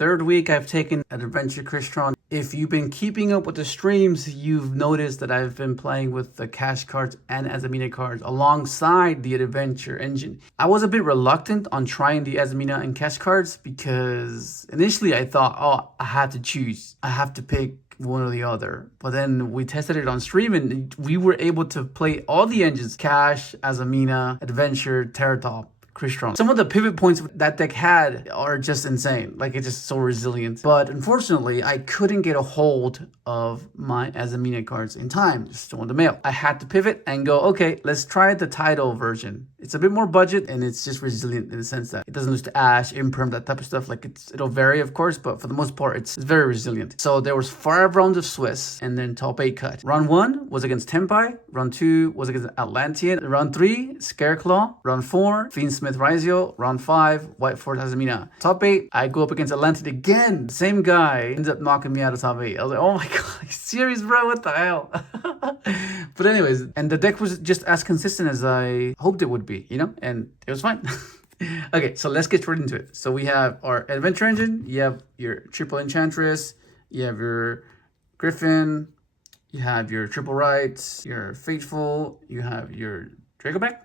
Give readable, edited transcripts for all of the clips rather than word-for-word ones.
third week I've taken an Adventure Crystron. If you've been keeping up with the streams, you've noticed that I've been playing with the cash cards and Azamina cards alongside the Adventure engine. I was a bit reluctant on trying the Azamina and cash cards because initially I thought, oh, I had to choose. I have to pick one or the other. But then we tested it on stream and we were able to play all the engines: cash, Azamina, Adventure, Terrortop, Crystron. Some of the pivot points that deck had are just insane. Like, it's just so resilient. But unfortunately, I couldn't get a hold of my Azamina cards in time. Just still in the mail. I had to pivot and go, okay, let's try the TIDAL version. It's a bit more budget and it's just resilient in the sense that it doesn't lose to Ash, Imperm, that type of stuff. Like, it'll vary, of course, but for the most part, it's very resilient. So there was 5 rounds of Swiss and then top 8 cut. Round 1 was against Tempai. Round 2 was against Atlantean. Round 3, Scareclaw. Round 4, Fiendsmith Rizio. Round 5, White Force Azamina. Top 8, I go up against Atlantean again. Same guy ends up knocking me out of top 8. I was like, oh my god, serious, bro? What the hell? But anyways, and the deck was just as consistent as I hoped it would be, you know, and it was fine. Okay, so let's get straight into it. So we have our Adventure Engine. You have your triple Enchantress. You have your Griffin. You have your triple Rights, your Fateful. You have your Dracoback.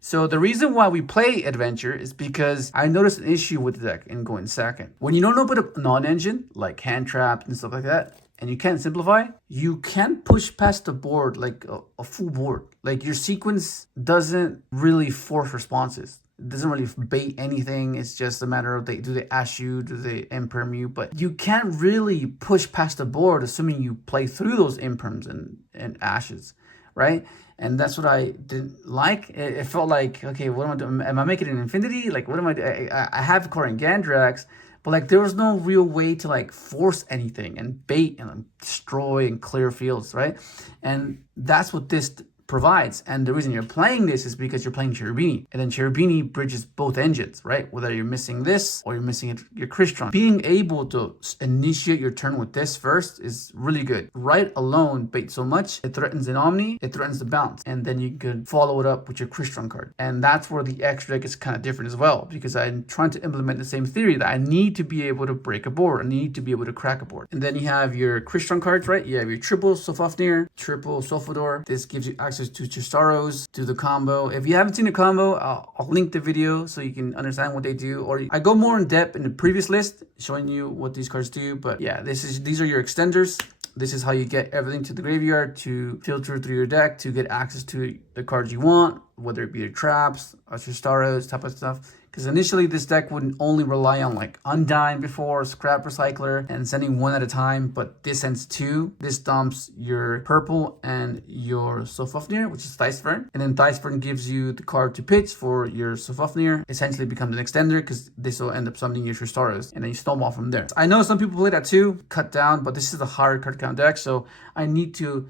So the reason why we play Adventure is because I noticed an issue with the deck in going second. When you don't open a non-engine, like Hand Trap and stuff like that, and you can't simplify, you can't push past the board like a full board. Like, your sequence doesn't really force responses. It doesn't really bait anything. It's just a matter of do they ash you, do they imperm you? But you can't really push past the board assuming you play through those imperms and ashes, right? And that's what I didn't like. It felt like, okay, what am I doing? Am I making an infinity? Like, what am I doing? I have Core and Gandrax, but like, there was no real way to like force anything and bait and destroy and clear fields, right? And that's what this provides. And the reason you're playing this is because you're playing Cherubini, and then Cherubini bridges both engines, right? Whether you're missing this or you're missing your Crystron, being able to initiate your turn with this first is really good. Right alone bait so much, it threatens an Omni, it threatens the bounce, and then you could follow it up with your Crystron card. And that's where the extra deck is kind of different as well, because I'm trying to implement the same theory that I need to be able to break a board, I need to be able to crack a board. And then you have your Crystron cards, right? You have your triple SULFEFNIR, triple Sulfador. This gives you access to TRISTAROS, to the combo. If you haven't seen the combo, I'll link the video so you can understand what they do. Or I go more in depth in the previous list, showing you what these cards do. But yeah, these are your extenders. This is how you get everything to the graveyard to filter through your deck to get access to the cards you want, whether it be your traps, or TRISTAROS, type of stuff. Because initially this deck would only rely on like Undyne before, Scrap Recycler, and sending 1 at a time, but this sends 2. This dumps your purple and your SULFEFNIR, which is Theisvern. And then Theisvern gives you the card to pitch for your SULFEFNIR. Essentially becomes an extender because this will end up summoning your TRISTAROS, and then you snowball from there. I know some people play that too, cut down, but this is a higher card count deck, so I need to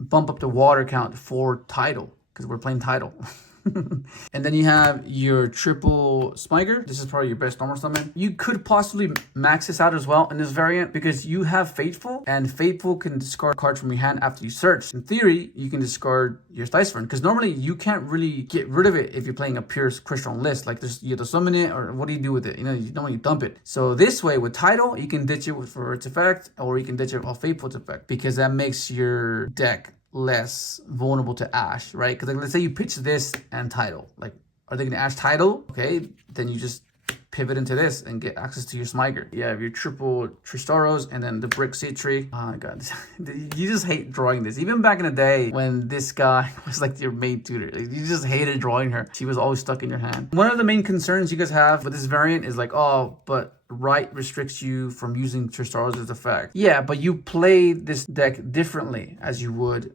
bump up the water count for TIDAL, because we're playing TIDAL. And then you have your triple Smiger. This is probably your best normal summon. You could possibly max this out as well in this variant because you have Fateful, and Fateful can discard cards from your hand after you search. In theory, you can discard your Theisvern because normally you can't really get rid of it if you're playing a pure Crystron list. Like, you have to summon it, or what do you do with it? You know when you dump it. So this way with TIDAL, you can ditch it for its effect, or you can ditch it off Fateful's effect, because that makes your deck less vulnerable to Ash, right? Because like, let's say you pitch this and TIDAL. Like, are they going to Ash TIDAL? Okay, then you just pivot into this and get access to your Smiger. You have your triple TRISTAROS and then the brick Citree. Oh my god, you just hate drawing this. Even back in the day when this guy was like your main tutor, you just hated drawing her. She was always stuck in your hand. One of the main concerns you guys have with this variant is like, oh, but right restricts you from using TRISTAROS' effect. Yeah, but you play this deck differently as you would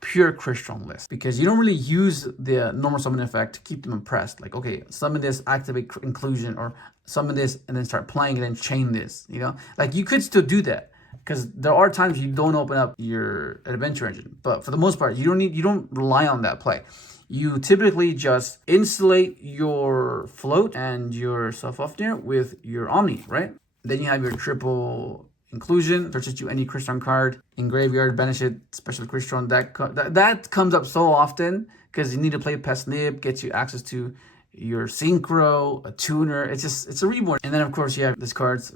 pure Crystron list, because you don't really use the normal summon effect to keep them impressed. Like, okay, summon this, activate inclusion, or summon this and then start playing and then chain this, you know? Like, you could still do that, because there are times you don't open up your Adventure Engine, but for the most part, you don't rely on that play. You typically just insulate your float and your SULFEFNIR with your Omni, right? Then you have your triple inclusion, searches you any Crystron card in graveyard, banish it, special Crystron. That comes up so often because you need to play Pest Nib, gets you access to your Synchro, a tuner. It's a reborn. And then of course you have this cards.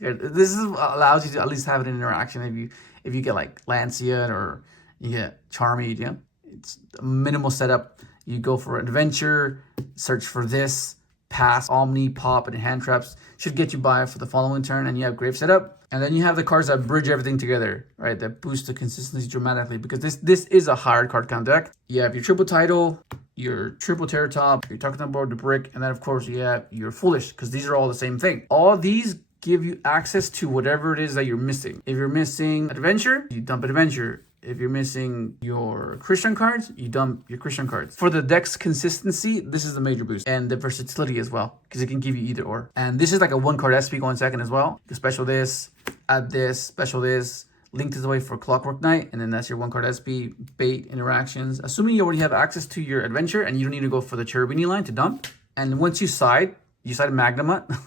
This allows you to at least have an interaction if you get like Lancia or you get Charmy. Yeah, it's a minimal setup. You go for adventure, search for this, pass, Omni, pop, and hand traps should get you by for the following turn, and you have grave setup. And then you have the cards that bridge everything together, right? That boost the consistency dramatically, because this is a hard card count deck. You have your triple Tidal, your triple Terrortop, you're talking about the brick, and then of course you have your Foolish, because these are all the same thing. All these give you access to whatever it is that you're missing. If you're missing adventure, you dump adventure. If you're missing your Crystron cards, you dump your Crystron cards. For the deck's consistency, this is the major boost. And the versatility as well, because it can give you either or. And this is like a 1-card SP going second as well. You can special this, add this, special this, link this away for Clockwork Knight, and then that's your 1-card SP, bait, interactions. Assuming you already have access to your adventure and you don't need to go for the Cherubini line to dump. And once you side Magnamut.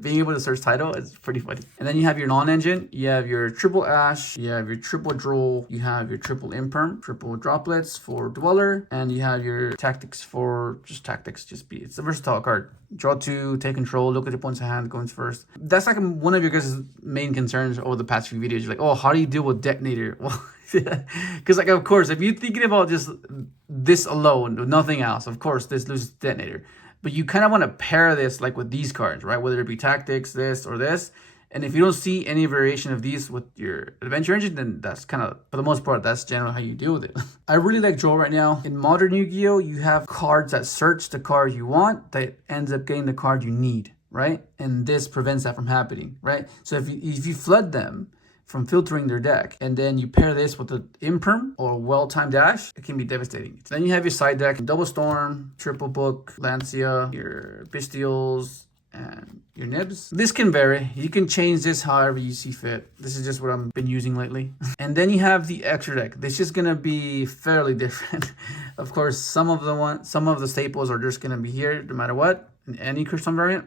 Being able to search title is pretty funny. And then you have your non-engine, you have your triple Ash, you have your triple Droll, you have your triple Imperm, triple Droplets for Dweller, and you have your tactics for just tactics, it's a versatile card. Draw 2, take control, look at your opponent's hand, goes first. That's like one of your guys' main concerns over the past few videos. You're like, oh, how do you deal with detonator? Well, because like, of course, if you're thinking about just this alone, nothing else, of course, this loses detonator. But you kind of want to pair this like with these cards, right? Whether it be tactics, this or this. And if you don't see any variation of these with your adventure engine, then that's kind of, for the most part, that's generally how you deal with it. I really like Droll right now. In modern Yu-Gi-Oh, you have cards that search the card you want that ends up getting the card you need, right? And this prevents that from happening, right? So if you flood them from filtering their deck, and then you pair this with the Imperm or well-timed dash, it can be devastating. Then you have your side deck, Double Storm, Triple Book, Lancia, your Bestials, and your Nibs. This can vary. You can change this however you see fit. This is just what I've been using lately. And then you have the extra deck. This is gonna be fairly different. Of course, some of the staples are just gonna be here no matter what, in any Crystron variant.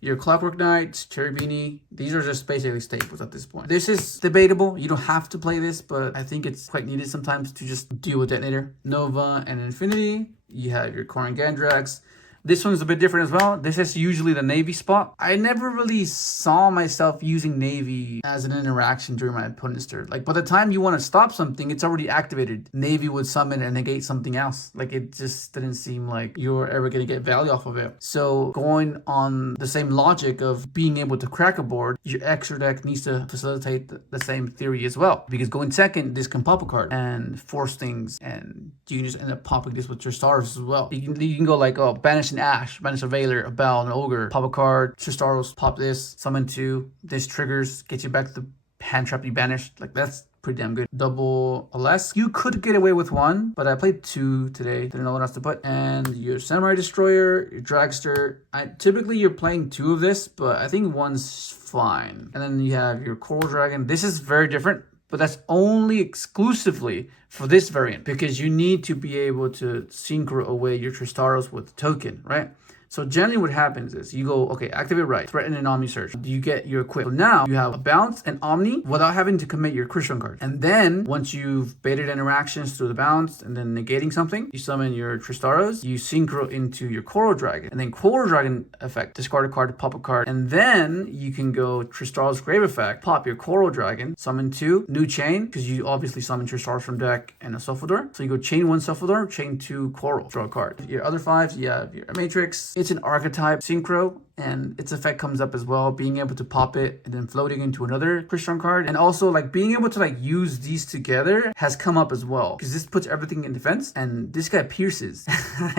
Your Clockwork Knight, Cherubini, these are just basically staples at this point. This is debatable. You don't have to play this, but I think it's quite needed sometimes to just deal with Detonator. Nova and Infinity. You have your Korin Gandrax. This one's a bit different as well. This is usually the Navy spot. I never really saw myself using Navy as an interaction during my opponent's turn. Like, by the time you want to stop something, it's already activated. Navy would summon and negate something else. Like, it just didn't seem like you're ever going to get value off of it. So, going on the same logic of being able to crack a board, your extra deck needs to facilitate the same theory as well. Because going second, this can pop a card and force things, and you can just end up popping this with your stars as well. You can go like, oh, banish an Ash, banish a Veiler, a Bell, an Ogre, pop a card, TRISTAROS, pop this, summon 2, this triggers, get you back to the hand trap you banished. Like, that's pretty damn good. Double LS. You could get away with 1, but I played 2 today. Didn't know what else to put. And your Samurai Destroyer, your Dragster. Typically you're playing 2 of this, but I think 1's fine. And then you have your Coral Dragon. This is very different, but that's only exclusively for this variant, because you need to be able to synchro away your TRISTAROS with the token, right? So generally what happens is you go, okay, activate right, threaten and Omni search. You get your equip. So now you have a bounce and Omni without having to commit your Crystron card. And then once you've baited interactions through the bounce and then negating something, you summon your TRISTAROS, you synchro into your Coral Dragon. And then Coral Dragon effect, discard a card, pop a card. And then you can go TRISTAROS Grave effect, pop your Coral Dragon, summon 2, new chain, because you obviously summon TRISTAROS from deck and a SULFADOR. So you go chain 1 SULFADOR, chain 2 Coral, draw a card. Your other 5s, you have your AMETRIX. It's an archetype Synchro, and its effect comes up as well, being able to pop it and then floating into another Crystron card. And also like being able to like use these together has come up as well, because this puts everything in defense, and this guy pierces.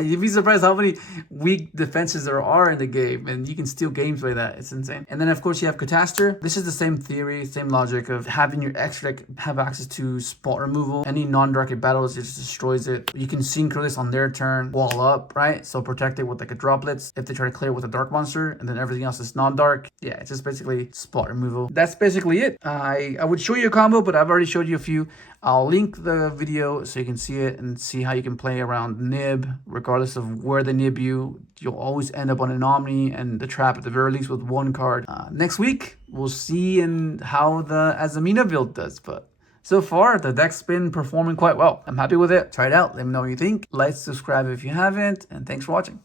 You'd be surprised how many weak defenses there are in the game, and you can steal games by that. It's insane. And then of course you have CATASTOR. This is the same theory, same logic of having your extra deck have access to spot removal. Any non-dark battles, it just destroys it. You can synchro this on their turn, wall up, right? So protect it with like a droplets if they try to clear with a dark monster, and then everything else is non-dark. Yeah, it's just basically spot removal. That's basically it. I would show you a combo, but I've already showed you a few. I'll link the video so you can see it and see how you can play around Nib. Regardless of where they nib you, you'll always end up on an Omni and the trap at the very least with 1 card. Next week, we'll see how the Azamina build does, but so far, the deck's been performing quite well. I'm happy with it. Try it out. Let me know what you think. Like, subscribe if you haven't, and thanks for watching.